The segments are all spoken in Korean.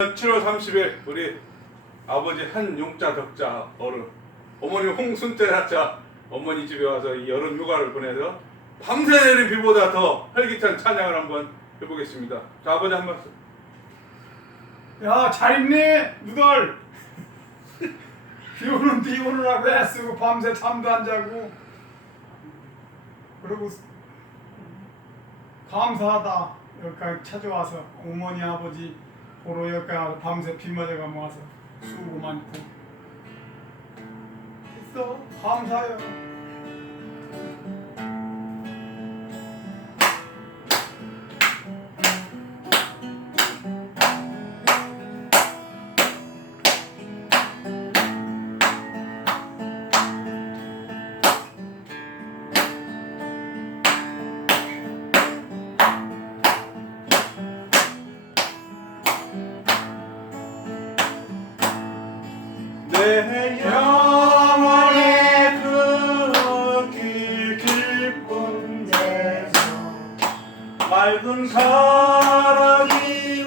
7월 30일 우리 아버지 한용자 덕자 어른 어머니 홍순자 어머니 집에 와서 이 여름 휴가를 보내서 밤새 내린 비보다 더 활기찬 찬양을 한번 해보겠습니다. 자 아버지 한 말씀. 야, 잘 있니? 누덜. 비 오는데 비 오느라고 애쓰고 밤새 잠도 안 자고. 그리고 감사하다. 여기까지 찾아와서 어머니 아버지 여기까지 와서 밤새 비 맞아가 와서 수고 많고. 있어. 감사해요. 영원의 그길 깊은 데서 맑은 사랑이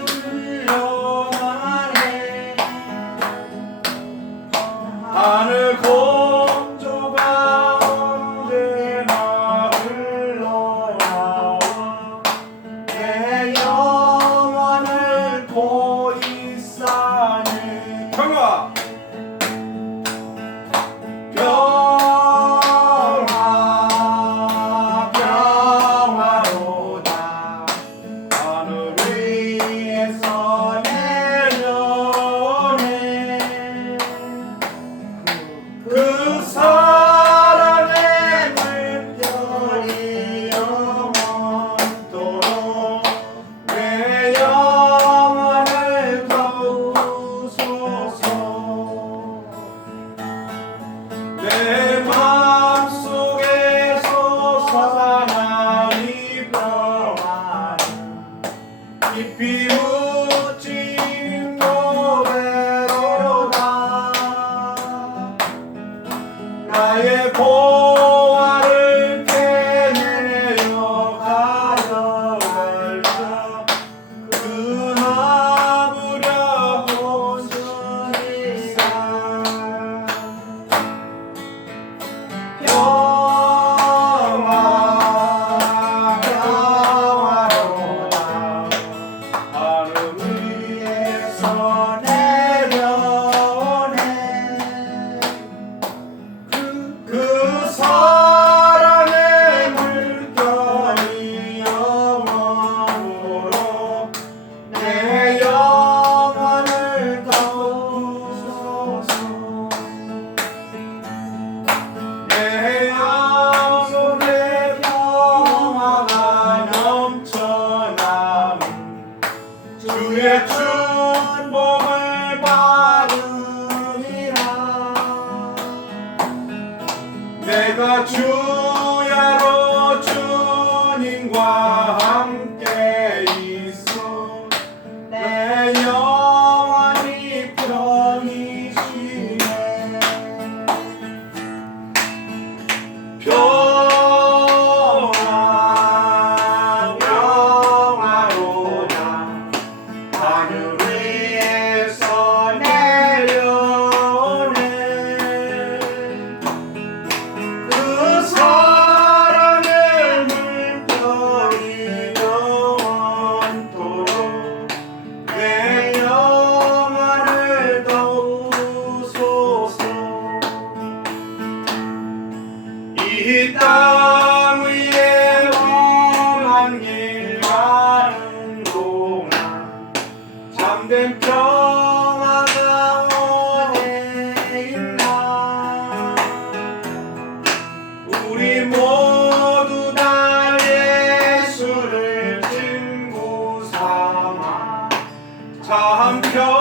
내 위 이 땅 위에 험한 길 많은 동안 참된 평화가 어디 있나? 우리 모두 다 예수를 친구 삼아 참 평